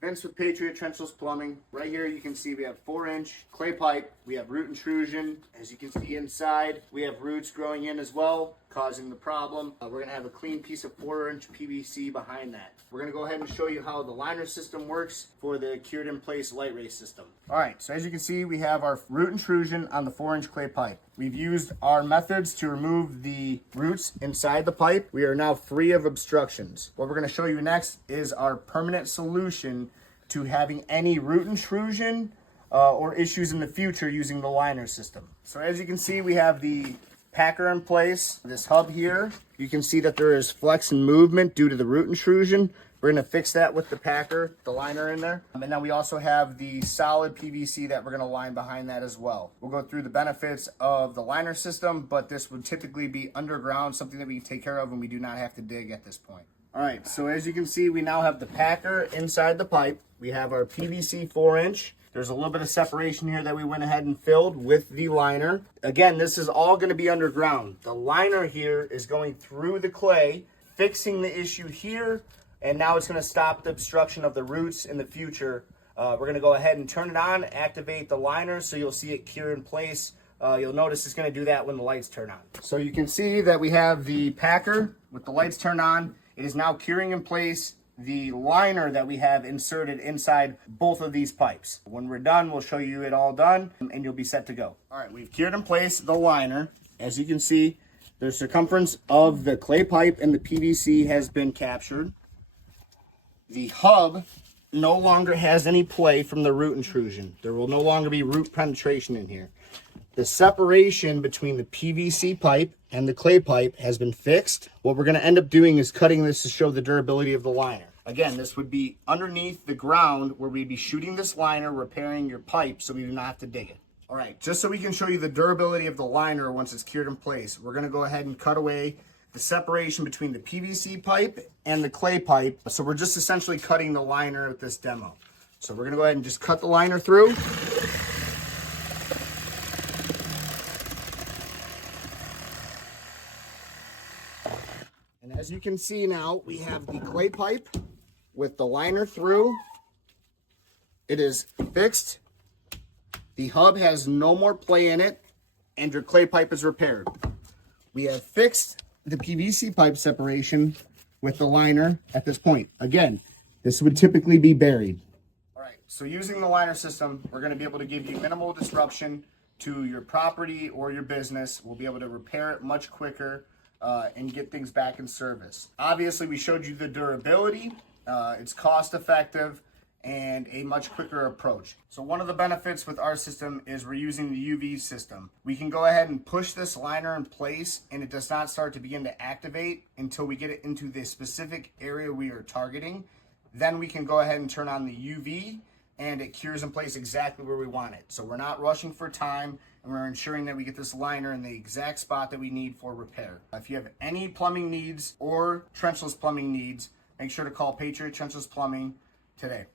Vince with Patriot Trenchless Plumbing. Right here you can see we have 4-inch clay pipe. We have root intrusion. As you can see inside, we have roots growing in as well, causing the problem. We're going to have a clean piece of 4-inch PVC behind that. We're going to go ahead and show you how the liner system works for the cured in place light ray system. All right, so as you can see, we have our root intrusion on the 4-inch clay pipe. We've used our methods to remove the roots inside the pipe. We are now free of obstructions. What we're going to show you next is our permanent solution to having any root intrusion or issues in the future using the liner system. So as you can see, we have the packer in place, this hub here. You can see that there is flex and movement due to the root intrusion. We're going to fix that with the packer, the liner in there. And then we also have the solid PVC that we're going to line behind that as well. We'll go through the benefits of the liner system, but this would typically be underground, something that we can take care of and we do not have to dig at this point. All right, so as you can see, we now have the packer inside the pipe. We have our PVC 4-inch. There's a little bit of separation here that we went ahead and filled with the liner. Again, this is all going to be underground. The liner here is going through the clay, fixing the issue here, and now it's going to stop the obstruction of the roots in the future. We're going to go ahead and turn it on, activate the liner, so you'll see it cure in place. You'll notice it's going to do that when the lights turn on. So you can see that we have the packer with the lights turned on. It is now curing in place the liner that we have inserted inside both of these pipes. When we're done, we'll show you it all done and you'll be set to go. All right, we've cured in place the liner. As you can see, the circumference of the clay pipe and the PVC has been captured. The hub no longer has any play from the root intrusion. There will no longer be root penetration in here. The separation between the PVC pipe and the clay pipe has been fixed. What we're going to end up doing is cutting this to show the durability of the liner. Again, this would be underneath the ground where we'd be shooting this liner, repairing your pipe so we do not have to dig it. All right, just so we can show you the durability of the liner once it's cured in place, we're going to go ahead and cut away the separation between the PVC pipe and the clay pipe. So we're just essentially cutting the liner with this demo. So we're going to go ahead and just cut the liner through. And as you can see now, we have the clay pipe with the liner through. It is fixed. The hub has no more play in it, and your clay pipe is repaired. We have fixed the PVC pipe separation with the liner at this point. Again, this would typically be buried. All right, so using the liner system, we're going to be able to give you minimal disruption to your property or your business. We'll be able to repair it much quicker and get things back in service. Obviously, we showed you the durability. It's cost effective and a much quicker approach. So one of the benefits with our system is we're using the UV system. We can go ahead and push this liner in place and it does not start to begin to activate until we get it into the specific area we are targeting. Then we can go ahead and turn on the UV and it cures in place exactly where we want it. So we're not rushing for time and we're ensuring that we get this liner in the exact spot that we need for repair. If you have any plumbing needs or trenchless plumbing needs, make sure to call Patriot Trenchless Plumbing today.